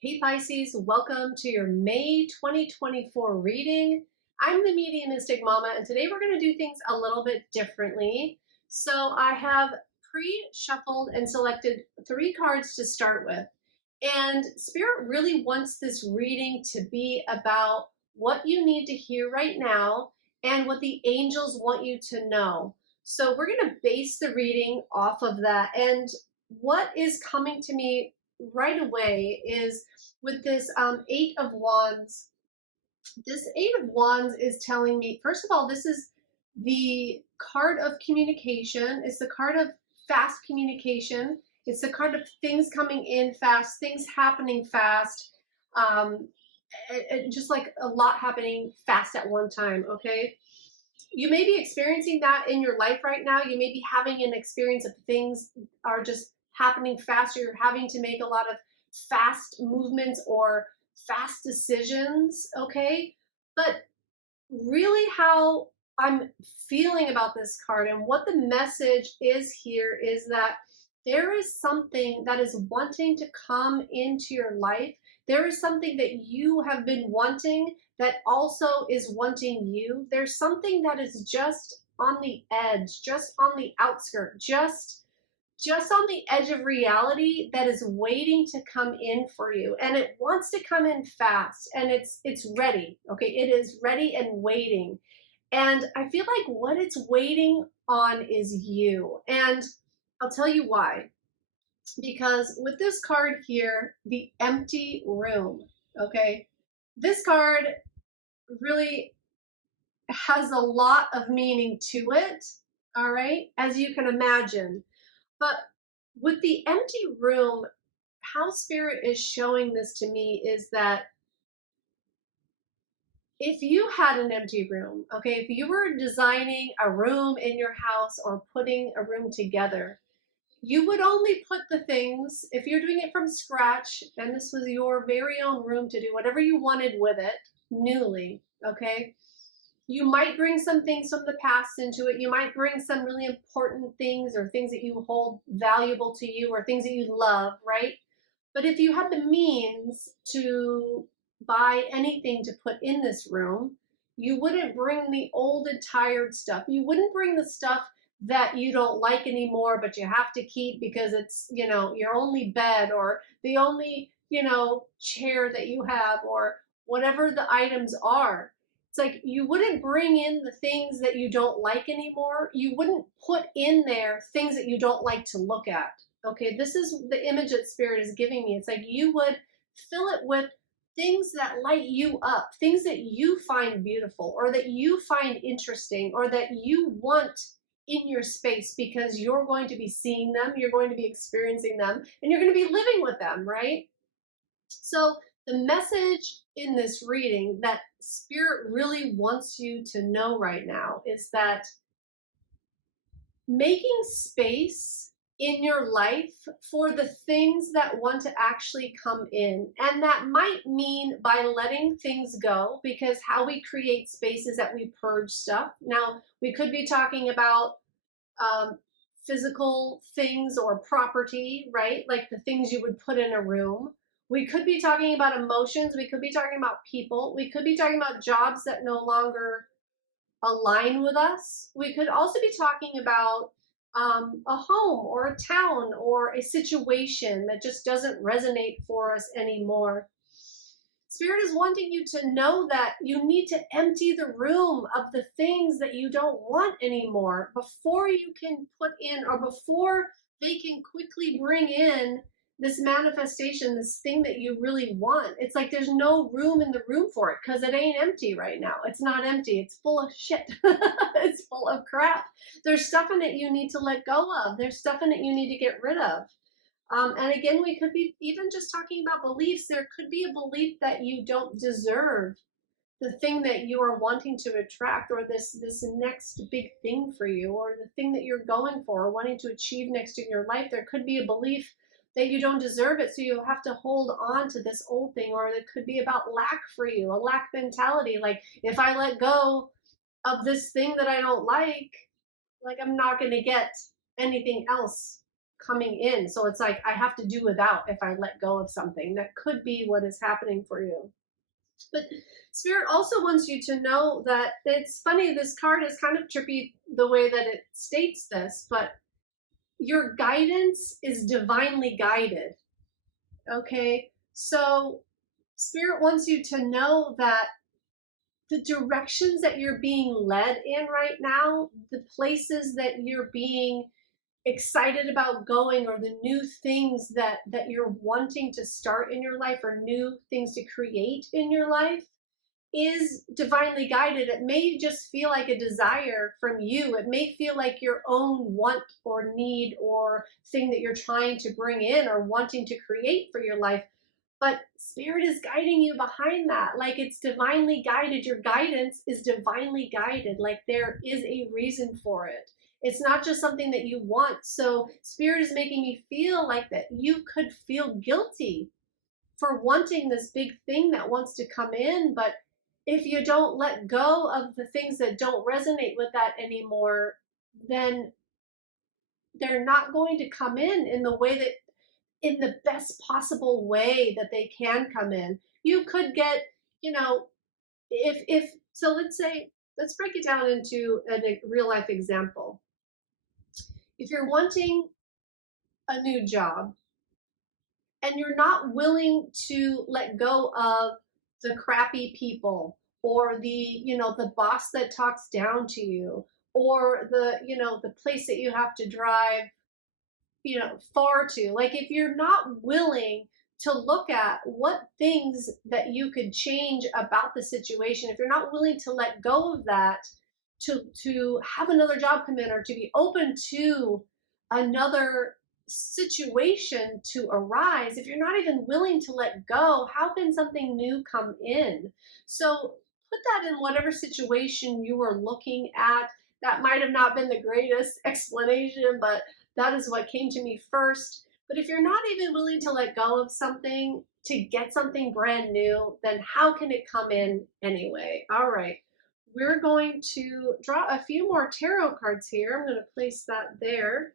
Hey Pisces, welcome to your May 2024 reading. I'm the Mediumistic Mama, and today we're going to do things a little bit differently. So I have pre-shuffled and selected 3 cards to start with. And Spirit really wants this reading to be about what you need to hear right now and what the angels want you to know. So we're going to base the reading off of that. And what is coming to me right away is with this 8 of Wands. This 8 of Wands is telling me, first of all, this is the card of communication. It's the card of fast communication. It's the card of things coming in fast, things happening fast, just like a lot happening fast at one time, okay? You may be experiencing that in your life right now. You may be having an experience of things are just happening faster. You're having to make a lot of fast movements or fast decisions, okay? But really how I'm feeling about this card and what the message is here is that there is something that is wanting to come into your life. There is something that you have been wanting that also is wanting you. There's something that is just on the edge, just on the outskirt, just on the edge of reality that is waiting to come in for you, and it wants to come in fast, and it's ready. Okay, it is ready and waiting, and I feel like what it's waiting on is you, and I'll tell you why. Because with this card here, the empty room, okay, this card really has a lot of meaning to it, all right, as you can imagine. But with the empty room, how Spirit is showing this to me is that if you had an empty room, okay, if you were designing a room in your house or putting a room together, you would only put the things, if you're doing it from scratch and this was your very own room to do whatever you wanted with it, newly, okay, you might bring some things from the past into it. You might bring some really important things or things that you hold valuable to you or things that you love, right? But if you had the means to buy anything to put in this room, you wouldn't bring the old and tired stuff. You wouldn't bring the stuff that you don't like anymore, but you have to keep because it's, your only bed or the only, chair that you have or whatever the items are. It's like you wouldn't bring in the things that you don't like anymore. You wouldn't put in there things that you don't like to look at. Okay, this is the image that Spirit is giving me. It's like you would fill it with things that light you up, things that you find beautiful or that you find interesting or that you want in your space because you're going to be seeing them, you're going to be experiencing them, and you're going to be living with them, right? So the message in this reading that Spirit really wants you to know right now is that making space in your life for the things that want to actually come in. And that might mean by letting things go, because how we create space is that we purge stuff. Now, we could be talking about physical things or property, right? Like the things you would put in a room. We could be talking about emotions. We could be talking about people. We could be talking about jobs that no longer align with us. We could also be talking about a home or a town or a situation that just doesn't resonate for us anymore. Spirit is wanting you to know that you need to empty the room of the things that you don't want anymore before you can put in, or before they can quickly bring in this manifestation, this thing that you really want. It's like there's no room in the room for it because it ain't empty right now. It's not empty. It's full of shit. It's full of crap. There's stuff in it you need to let go of. There's stuff in it you need to get rid of. And again, we could be even just talking about beliefs. There could be a belief that you don't deserve the thing that you are wanting to attract, or this next big thing for you, or the thing that you're going for or wanting to achieve next in your life. There could be a belief that you don't deserve it, so you have to hold on to this old thing. Or it could be about lack for you, a lack mentality. Like, if I let go of this thing that I don't like I'm not going to get anything else coming in. So it's like I have to do without if I let go of something. That could be what is happening for you. But Spirit also wants you to know that it's funny, this card is kind of trippy the way that it states this, but your guidance is divinely guided. Okay? So Spirit wants you to know that the directions that you're being led in right now, the places that you're being excited about going, or the new things that you're wanting to start in your life, or new things to create in your life, is divinely guided. It may just feel like a desire from you. It may feel like your own want or need or thing that you're trying to bring in or wanting to create for your life. But Spirit is guiding you behind that. Like, it's divinely guided. Your guidance is divinely guided. Like, there is a reason for it. It's not just something that you want. So Spirit is making me feel like that you could feel guilty for wanting this big thing that wants to come in, but if you don't let go of the things that don't resonate with that anymore, then they're not going to come in the way that, in the best possible way that they can come in. You could get, you know, if so let's say, let's break it down into a real life example. If you're wanting a new job and you're not willing to let go of the crappy people, or the, you know, the boss that talks down to you, or the, you know, the place that you have to drive, you know, far to, like, if you're not willing to look at what things that you could change about the situation, if you're not willing to let go of that, to have another job come in, or to be open to another situation to arise, if you're not even willing to let go, how can something new come in? So put that in whatever situation you were looking at. That might have not been the greatest explanation, but that is what came to me first. But if you're not even willing to let go of something to get something brand new, then how can it come in anyway? All right. We're going to draw a few more tarot cards here. I'm going to place that there.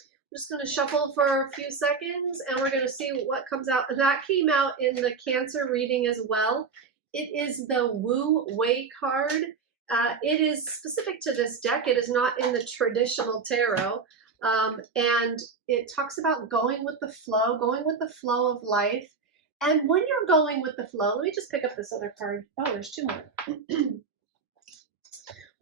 I'm just going to shuffle for a few seconds, and we're going to see what comes out. That came out in the Cancer reading as well. It is the Wu Wei card. It is specific to this deck. It is not in the traditional tarot. And it talks about going with the flow of life. And when you're going with the flow, let me just pick up this other card. Oh, there's two more.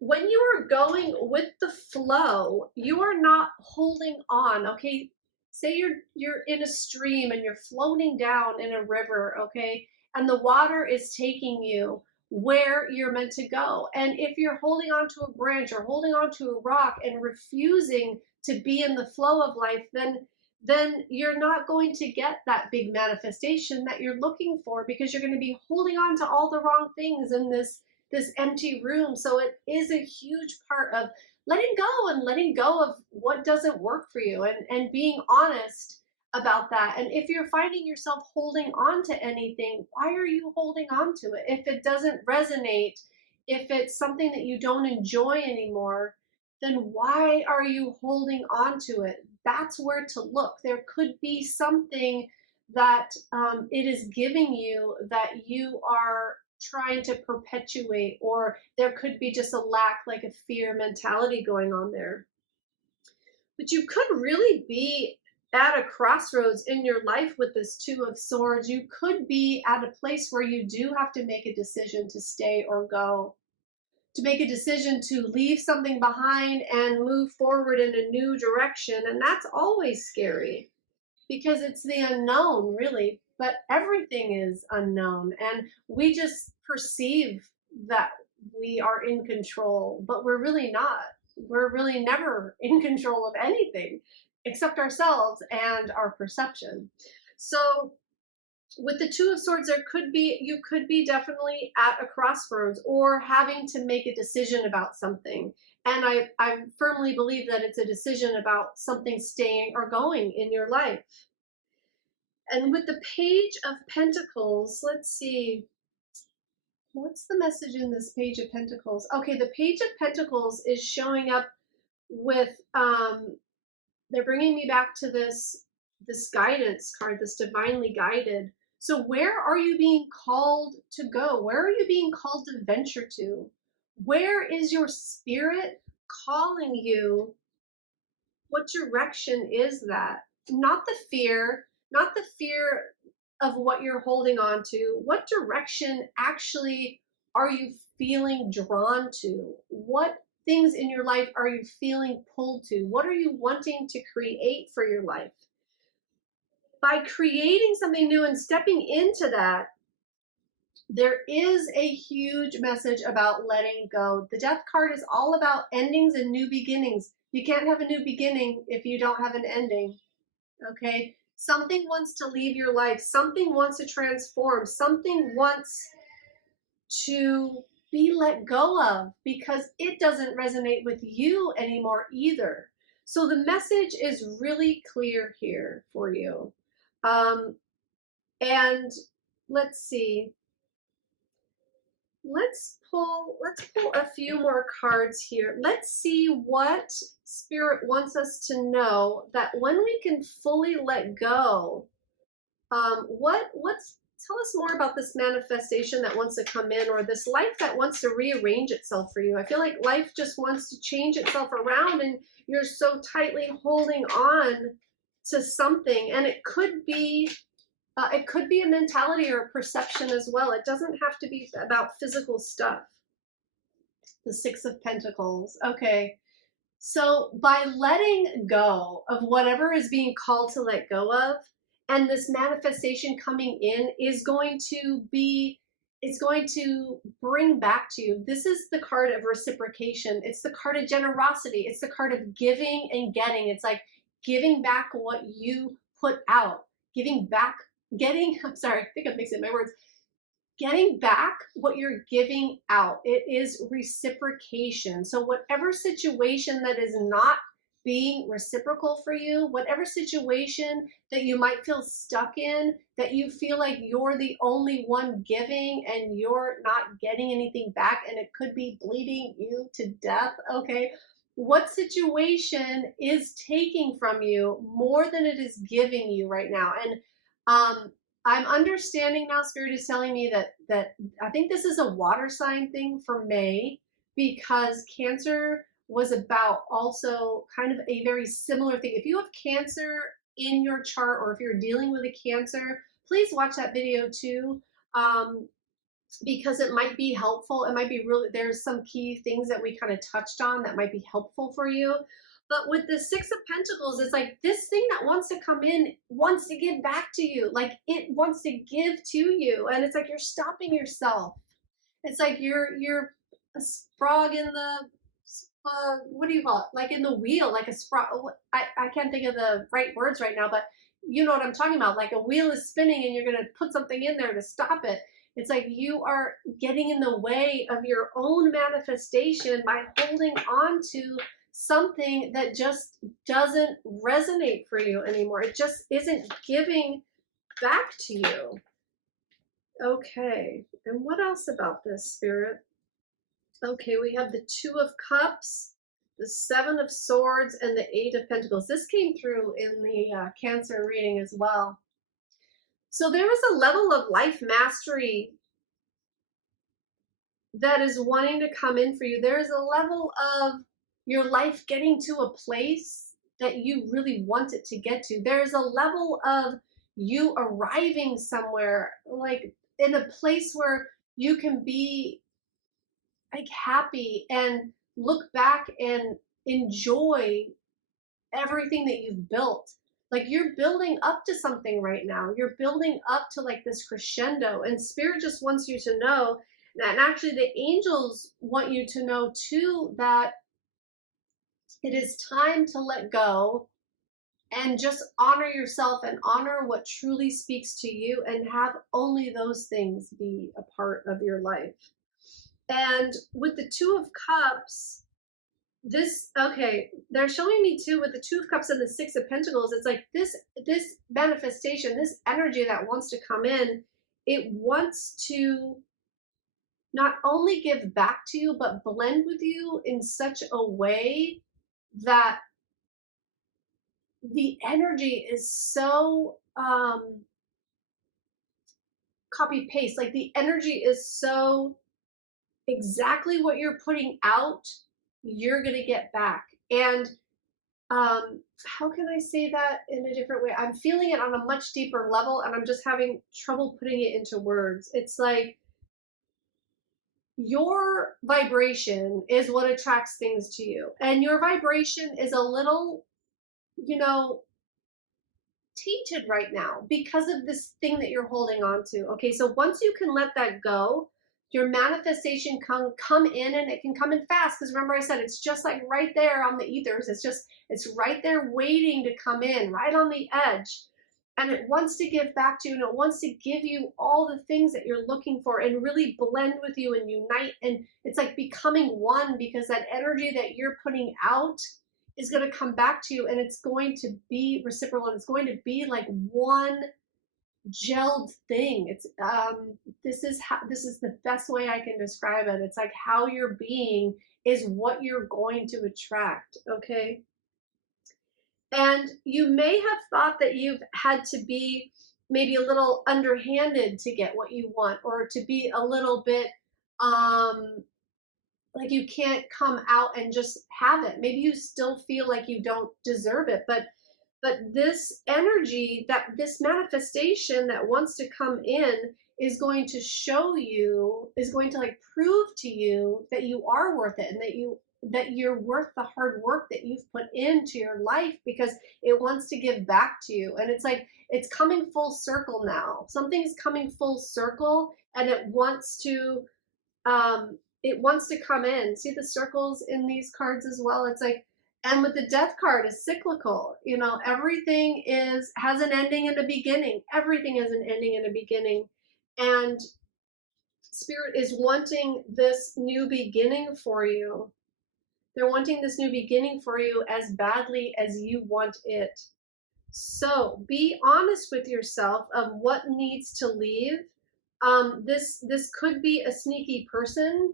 When you are going with the flow, you are not holding on, okay? Say you're in a stream and you're floating down in a river, okay? And the water is taking you where you're meant to go. And if you're holding onto a branch or holding onto a rock and refusing to be in the flow of life, then you're not going to get that big manifestation that you're looking for, because you're going to be holding on to all the wrong things in this empty room. So it is a huge part of letting go of what doesn't work for you, and being honest about that. And if you're finding yourself holding on to anything, why are you holding on to it? If it doesn't resonate, if it's something that you don't enjoy anymore, then why are you holding on to it? That's where to look. There could be something that it is giving you that you are trying to perpetuate, or there could be just a lack, like a fear mentality going on there. But you could really be at a crossroads in your life with this Two of Swords. You could be at a place where you do have to make a decision to stay or go, to make a decision to leave something behind and move forward in a new direction. And that's always scary, because it's the unknown, really. But everything is unknown, and we just perceive that we are in control, but we're really not. We're really never in control of anything except ourselves and our perception. So with the Two of Swords, you could be definitely at a crossroads, or having to make a decision about something. And I firmly believe that it's a decision about something staying or going in your life. And with the Page of Pentacles, let's see, what's the message in this Page of Pentacles? Okay, the Page of Pentacles is showing up with they're bringing me back to this guidance card, this divinely guided. So where are you being called to go? Where are you being called to venture to? Where is your spirit calling you? What direction is that? Not the fear, not the fear of what you're holding on to. What direction actually are you feeling drawn to? What things in your life are you feeling pulled to? What are you wanting to create for your life? By creating something new and stepping into that, there is a huge message about letting go. The Death card is all about endings and new beginnings. You can't have a new beginning if you don't have an ending, okay? Something wants to leave your life. Something wants to transform. Something wants to be let go of because it doesn't resonate with you anymore either. So the message is really clear here for you. And let's see. Let's pull a few more cards here. Let's see what Spirit wants us to know, that when we can fully let go, tell us more about this manifestation that wants to come in, or this life that wants to rearrange itself for you. I feel like life just wants to change itself around and you're so tightly holding on to something, and it could be a mentality or a perception as well. It doesn't have to be about physical stuff. The Six of Pentacles. Okay. So by letting go of whatever is being called to let go of, and this manifestation coming in is going to be, it's going to bring back to you. This is the card of reciprocation. It's the card of generosity. It's the card of giving and getting. It's like giving back what you put out, I'm sorry, I think I'm mixing my words. Getting back what you're giving out. It is reciprocation. So whatever situation that is not being reciprocal for you, whatever situation that you might feel stuck in, that you feel like you're the only one giving and you're not getting anything back, and it could be bleeding you to death, okay? What situation is taking from you more than it is giving you right now? And I'm understanding now, Spirit is telling me that I think this is a water sign thing for May, because Cancer was about also kind of a very similar thing. If you have Cancer in your chart, or if you're dealing with a Cancer, please watch that video too, because it might be helpful. It might be really, there's some key things that we kind of touched on that might be helpful for you. But with the Six of Pentacles, it's like this thing that wants to come in wants to give back to you. Like it wants to give to you. And it's like you're stopping yourself. It's like you're a frog in the, what do you call it? Like in the wheel, like a frog. I can't think of the right words right now, but you know what I'm talking about. Like a wheel is spinning and you're going to put something in there to stop it. It's like you are getting in the way of your own manifestation by holding on to something that just doesn't resonate for you anymore. It just isn't giving back to you. Okay, and what else about this, Spirit? Okay, we have the Two of Cups, the Seven of Swords, and the Eight of Pentacles. This came through in the Cancer reading as well. So there is a level of life mastery that is wanting to come in for you. There is a level of your life getting to a place that you really want it to get to. There's a level of you arriving somewhere, like in a place where you can be like happy and look back and enjoy everything that you've built. Like you're building up to something right now. You're building up to like this crescendo, and Spirit just wants you to know, and actually the angels want you to know too, that it is time to let go and just honor yourself and honor what truly speaks to you, and have only those things be a part of your life. And with the Two of Cups, they're showing me too with the Two of Cups and the Six of Pentacles, it's like this manifestation, this energy that wants to come in, it wants to not only give back to you, but blend with you in such a way that the energy is so copy paste. Like the energy is so exactly what you're putting out, you're gonna get back. And how can I say that in a different way? I'm feeling it on a much deeper level, and I'm just having trouble putting it into words. It's like your vibration is what attracts things to you, and your vibration is a little, you know, tainted right now because of this thing that you're holding on to. Okay, so once you can let that go, your manifestation can come in, and it can come in fast, because remember I said it's just like right there on the ethers. It's right there waiting to come in, right on the edge. And it wants to give back to you, and it wants to give you all the things that you're looking for and really blend with you and unite. And it's like becoming one, because that energy that you're putting out is going to come back to you, and it's going to be reciprocal, and it's going to be like one gelled thing. It's this is the best way I can describe it. It's like how you're being is what you're going to attract. Okay, and you may have thought that you've had to be maybe a little underhanded to get what you want, or to be a little bit like you can't come out and just have it. Maybe you still feel like you don't deserve it, but this energy, that this manifestation that wants to come in, is going to show you, is going to like prove to you that you are worth it, and that you're worth the hard work that you've put into your life, because it wants to give back to you. And it's like it's coming full circle now. Something's coming full circle, and it wants to come in. See the circles in these cards as well? It's like, and with the death card is cyclical. You know, everything has an ending and a beginning. Everything has an ending and a beginning. And Spirit is wanting this new beginning for you. They're wanting this new beginning for you as badly as you want it. So be honest with yourself of what needs to leave. This could be a sneaky person.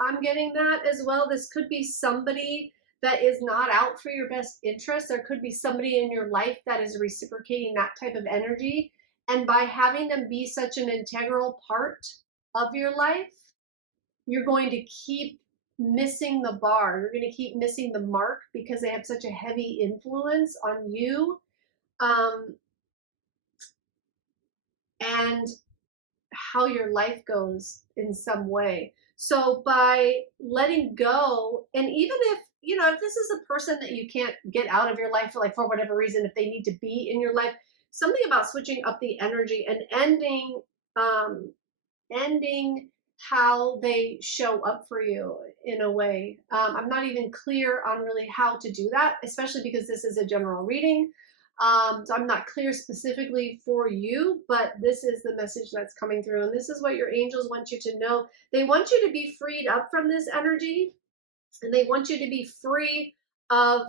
I'm getting that as well. This could be somebody that is not out for your best interest. There could be somebody in your life that is reciprocating that type of energy. And by having them be such an integral part of your life, you're going to keep missing the bar. You're going to keep missing the mark, because they have such a heavy influence on you. And how your life goes in some way. So by letting go, and even if, you know, if this is a person that you can't get out of your life, like for whatever reason, if they need to be in your life, something about switching up the energy and ending how they show up for you in a way. I'm not even clear on really how to do that, especially because this is a general reading. So I'm not clear specifically for you, but this is the message that's coming through. And this is what your angels want you to know. They want you to be freed up from this energy, and they want you to be free of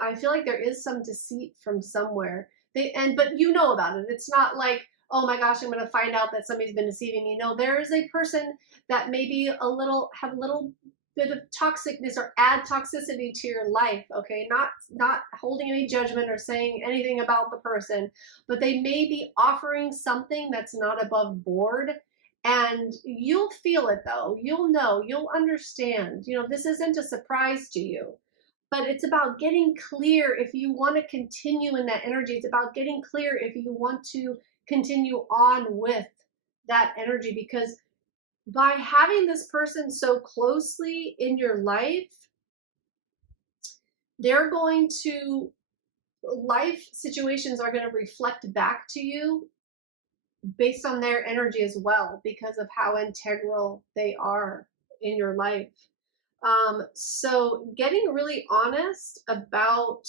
I feel like there is some deceit from somewhere. But you know about it. It's not like, oh my gosh, I'm going to find out that somebody's been deceiving me. No, there is a person that maybe have a little bit of toxicness or add toxicity to your life. Okay, not holding any judgment or saying anything about the person, but they may be offering something that's not above board. And you'll feel it though. You'll know, you'll understand. You know, this isn't a surprise to you. But it's about getting clear if you want to continue in that energy. It's about getting clear if you want to continue on with that energy, because by having this person so closely in your life, life situations are going to reflect back to you based on their energy as well, because of how integral they are in your life. So getting really honest about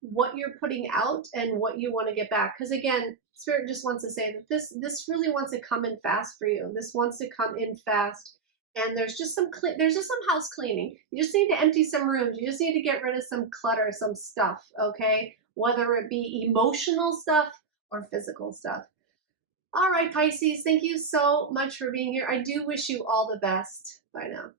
what you're putting out and what you want to get back. Because again, Spirit just wants to say that this really wants to come in fast for you. This wants to come in fast. And there's just some house cleaning. You just need to empty some rooms. You just need to get rid of some clutter, some stuff, okay? Whether it be emotional stuff or physical stuff. All right, Pisces, thank you so much for being here. I do wish you all the best. Bye now.